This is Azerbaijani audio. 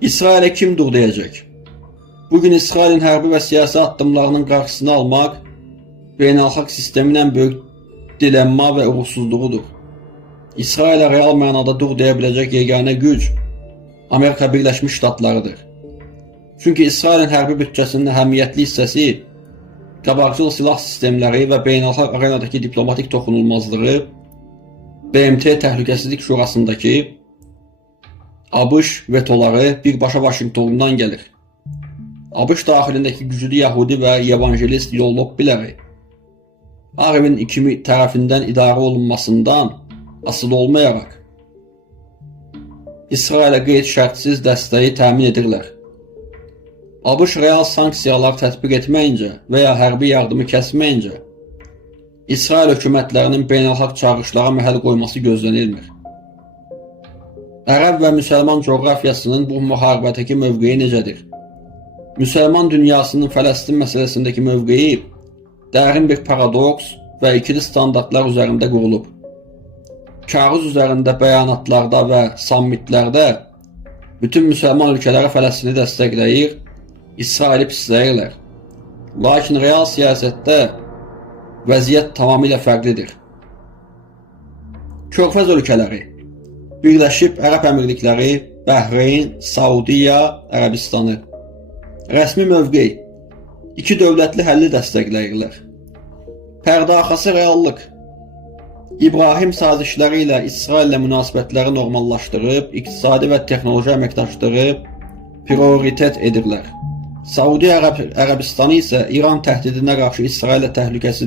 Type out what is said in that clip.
İsrail'e kim dur diyecek? Bugün İsrail'in hərbi və siyasi addımlarının qarşısını almaq beynəlxalq sistemin ən böyük dilemma və uğursuzluğudur. İsrail'e real mənada dur deyə biləcək yeganə güc Amerika Birləşmiş Ştatlarıdır. Çünki İsrail'in hərbi bütçəsinin əhəmiyyətli hissəsi qabaqcıl silah sistemləri və beynəlxalq arenadakı diplomatik toxunulmazlığı BMT Təhlükəsizlik Şurasındakı ABŞ vetoları birbaşa Vaşinqtondan gəlir. ABŞ daxilindəki güclü Yahudi və evangelist yol lobbiləri Ağ Evin iki tərəfindən idarə olunmasından asılı olmayaraq İsrail'e qeyd-şərtsiz dəstəyi təmin edirlər. ABŞ real sanksiyalar tətbiq etməyincə və ya hərbi yardımı kəsməyincə İsrail hökumətlərinin beynəlxalq çağırışlara məhəl qoyması gözlənilmir. Ərəb və müsəlman coğrafiyasının bu müharibədəki mövqeyi necədir? Müsəlman dünyasının Fələstin məsələsindəki mövqeyi dərin bir paradoks və ikili standartlar üzərində qurulub. Kağız üzərində bəyanatlarda və sammitlərdə bütün müsəlman ölkələri Fələstini dəstəkləyir, İsraili pisləyirlər. Lakin real siyasətdə vəziyyət tamamilə fərqlidir. Körfəz ölkələri, Birləşib Ərəb Əmirlikləri, Bəhreyn, Saudiya Ərəbistanı. Rəsmi mövqey, iki dövlətli həlli dəstəkləyirlər. Pərdaarxası reallıq, İbrahim sazişləri ilə İsraillə münasibətləri normallaşdırıb, iqtisadi və texnoloji əməkdaşlığı prioritet edirlər. Saudi Ərəbistanı isə İran təhdidinə qarşı İsraillə təhlükəsizlik